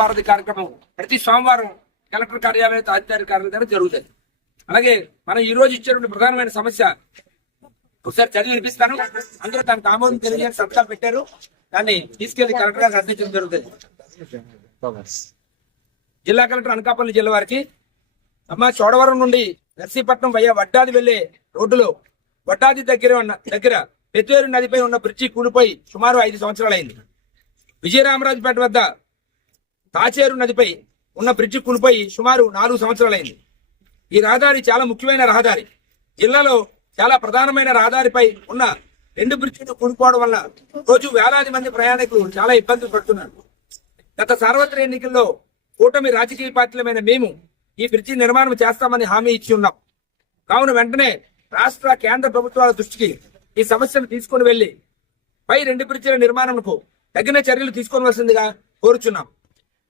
వారధి కార్యక్రమం ప్రతి సోమవారం కలెక్టర్ కార్యాలయం అధికారి కార్యాలయం దగ్గర జరుగుతుంది. అలాగే మనం ఈ రోజు ఇచ్చేటువంటి ప్రధానమైన సమస్య ఒకసారి చదివి వినిపిస్తాను. అందరూ దానికి ఆమోదం తెలియజేసి సంతకాలు పెట్టారు. దాన్ని తీసుకెళ్లి కలెక్టర్ గారికి అందించడం జరుగుతుంది. జిల్లా కలెక్టర్ అనకాపల్లి జిల్లా వారికి అమ్మ చోడవరం నుండి నర్సీపట్నం వయ్యా వడ్డాది వెళ్లే రోడ్డులో వడ్డాది దగ్గర పెద్దేరు నదిపై ఉన్న బ్రిడ్జి కూలిపోయి సుమారు 5 సంవత్సరాలైంది. విజయరామరాజుపేట వద్ద తాచేరు నదిపై ఉన్న బ్రిడ్జి కూలిపోయి సుమారు 4 సంవత్సరాలైంది. ఈ రహదారి చాలా ముఖ్యమైన రహదారి. జిల్లాలో చాలా ప్రధానమైన రహదారిపై ఉన్న 2 బ్రిడ్జిలు కూలిపోవడం వల్ల రోజు వేలాది మంది ప్రయాణికులు చాలా ఇబ్బందులు పడుతున్నారు. గత సార్వత్రిక ఎన్నికల్లో కూటమి రాజకీయ పార్టీలమైన మేము ఈ బ్రిడ్జి నిర్మాణం చేస్తామని హామీ ఇచ్చి ఉన్నాం. కావున వెంటనే రాష్ట్ర కేంద్ర ప్రభుత్వాల దృష్టికి ఈ సమస్యను తీసుకుని వెళ్లి పై 2 బ్రిడ్జిల నిర్మాణంకు తగిన చర్యలు తీసుకోవలసిందిగా కోరుచున్నాం.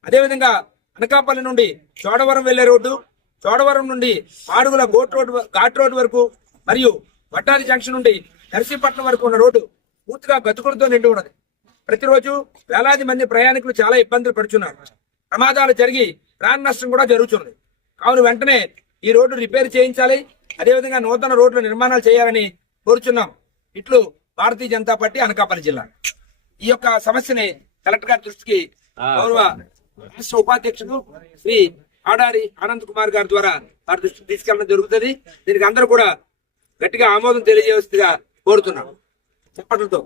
అదేవిధంగా అనకాపల్లి నుండి చోడవరం వెళ్లే రోడ్డు, చోడవరం నుండి మాడుగుల ఘాట్ రోడ్డు వరకు మరియు వడ్డాది జంక్షన్ నుండి నర్సీపట్నం వరకు ఉన్న రోడ్డు పూర్తిగా గతుకులతో నిండి ఉన్నది. ప్రతిరోజు వేలాది మంది ప్రయాణికులు చాలా ఇబ్బందులు పడుతున్నారు. ప్రమాదాలు జరిగి ప్రాణ నష్టం కూడా జరుగుతుంది. కావున వెంటనే ఈ రోడ్డు రిపేర్ చేయించాలి. అదేవిధంగా నూతన రోడ్ల నిర్మాణాలు చేయాలని కోరుచున్నాం. ఇట్లు భారతీయ జనతా పార్టీ అనకాపల్లి జిల్లా. ఈ యొక్క సమస్యని కలెక్టర్ గారి దృష్టికి గౌరవ రాష్ట్ర ఉపాధ్యక్షుడు శ్రీ ఆడారి ఆనంద్ కుమార్ గారి ద్వారా వారి దృష్టికి తీసుకెళ్లడం జరుగుతుంది. దీనికి అందరూ కూడా గట్టిగా ఆమోదం తెలియజేస్తుగా కోరుతున్నాం. చప్పట్లతో